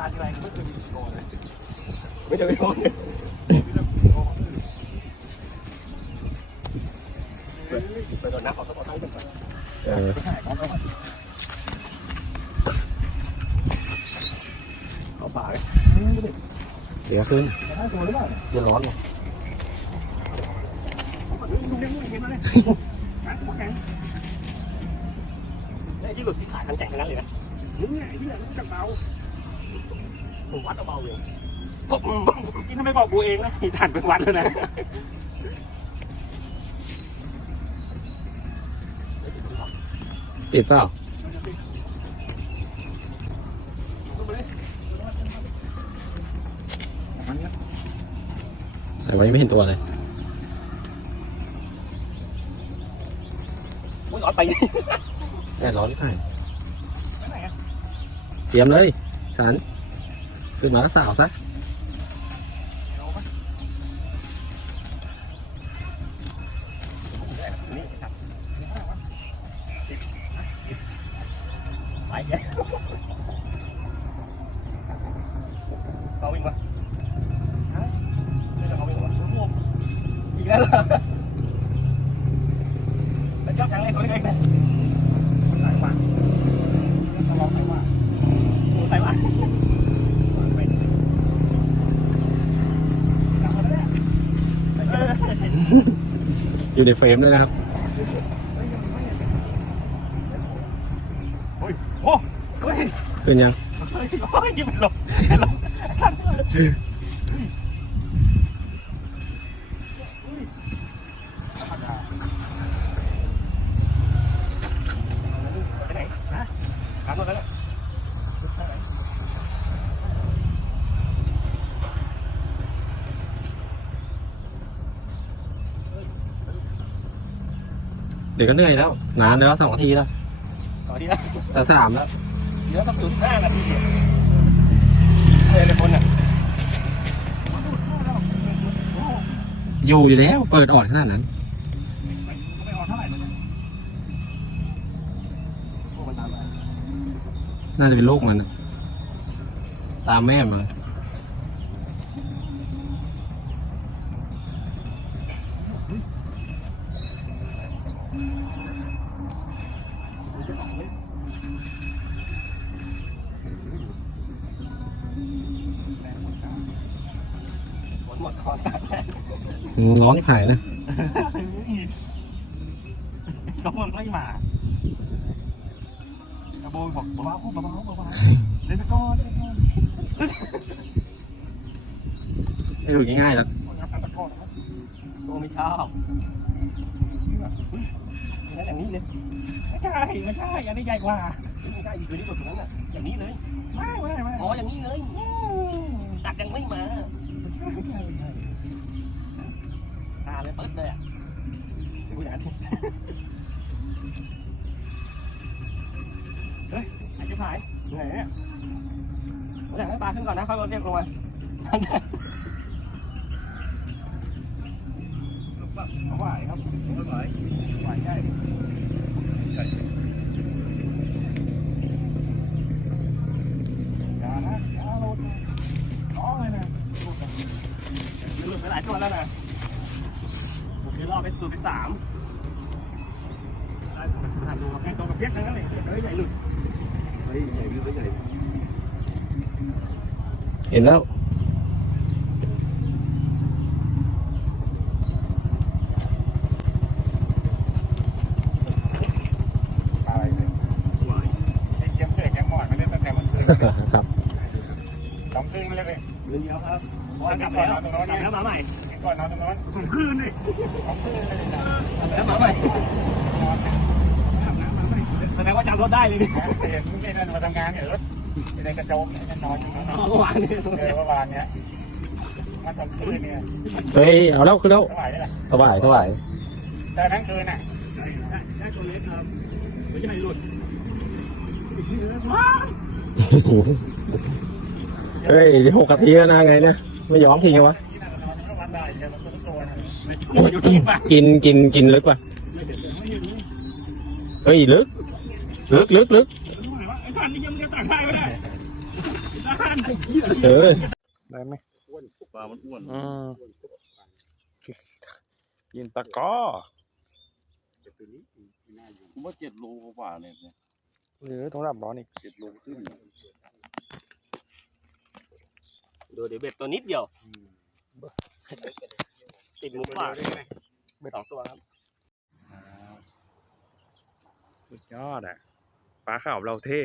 ตาทีไรไม่เคยมีโกเลยไม่จะไปโกเลยไปดนน้ำขอสักขอท้ายกันก่อนเออเอาปาเลยเดี๋ยวขึ้นได้ตัวหรือเปล่าเดี๋ยวร้อนเลยดูเลี้ยงลูกเห็นไหมเนี่ยการตัวแข็งไอ้ที่หลุดที่ขาทั้งแข็งทั้งนั้นเลยนะมึงไงที่ไหนรู้จักเบา ผมวัดเอาเบาเลยกินทำไมบอกกูเองนะถ่านเป็นวัดแล้วนะติดเปล่าแต่วันนี้ไม่เห็นตัวเลยมึงร้อนไปแดดร้อนที่ผ่านเตรียมเลย สันขึ้นมาแล้วสาวซะไปแกเขาวิ่งมาฮะไม่ต้องเขาวิ่งมาอีกแล้วเหรอแล้วชอบยังไงเขาเล็กๆเนี่ยสายว่าต้องลองสายว่าโอ้สายว่าไปกลับมาแล้วเนี่ยเออ อยู่ในเฟรมด้วยนะครับโอ้ยโอ้เฮ้ยขึ้นยัง เฮ้ยโอ้ยยิ้มหลบหลบไปไหนฮะถามหมดแล้ว เดี๋ยวก็เหนื่อยแล้ว นานแล้วสองนาทีแล้วต่อทีละจะสามแล้วเดี๋ยวต้องอยู่ห้านาทีเฮ้ยเลยคนอะอยู่อยู่แล้ว เปิดออดขนาดนั้นไม่ออกเท่าไหร่เลยโอ้มันตามมาน่าจะเป็นลูกมันน่ะตามแม่มาห มดคอตัดแล้วอืมร้อนที่ผ่ายนะน้องมันไม่มากระโบยบอกเบาๆพูดเบาๆเบาๆเล่นไปก่อนเล่นไปก่อนไม่ถูกง่ายๆแล้วโอ้ไม่ชอบงั้นอย่างนี้เลยไม่ใช่ไม่ใช่อันนี้ใหญ่กว่าไม่ใช่อีกตัวนี้ตัวนั้นอะอย่างนี้เลยไม่ไม่ไม่อ๋ออย่างนี้เลย หายไหนเนี่ยเดี๋ยวให้ปลาขึ้นก่อนนะค่อยมาเรียกลงมาเอาไหวครับเอาไหวไหวใช่อย่านะอย่าหลุดร้องเลยนะหลุดไปหลายตัวแล้วนะผมคือรอบเป็นตัวที่สามได้ทำดูครับแค่ตัวกับเพี้ยนทั้งนั้นเลยเฮ้ยใหญ่หลุด เฮ้ยใหญ่หรือไม่ใหญ่เห็นแล้วอะไรเนี่ยไหวไอ้เกียมเกิดแกงหมอดไม่ได้ตั้งแต่เมื่อคืนครับสองคืนเลยเดียวครับวันกลับแล้วกลับแล้วมาใหม่ก่อนนอนตรงนั้นสองคืนเลยสองคืนเลยแล้วมาใหม่ แสดงว่าจำรถได้เลยนี่เห็นไม่ได้มาทำงานเหรอในกระโจมเนี่ยนอนอยู่นะเมื่อวานนี้เออเมื่อวานเนี้ยมันตอนคืนเนี่ยเฮ้ยเอาแล้วขึ้นแล้วเท่าไหร่นี่แหละสบายสบายแต่ทั้งคืนน่ะได้ตัวเล็กครับไม่ใช่หลุดเฮ้ยหกนาทีแล้วนะไงเนี่ยไม่ยอมทิ้งวะที่นั่นนอนทั้งวันได้เจอมันตัวนะอยู่ที่ปากกินกินกินลึกป่ะเฮ้ยลึก ลึกลึกลึกไอ้ท่านนี่ยังจะตักได้ก็ได้ได้เออได้ไหมปลามันอ้วนอืมยินตะกร้อผมว่าเจ็ดโลกว่าเนี่ยหรือโทรศัพท์ร้อนอีกเจ็ดโลขึ้นดูเดี๋ยวเบ็ดตัวนิดเดียวติดมุกปากสองตัวครับ สุดยอดอะ ปลาขาวเราเท่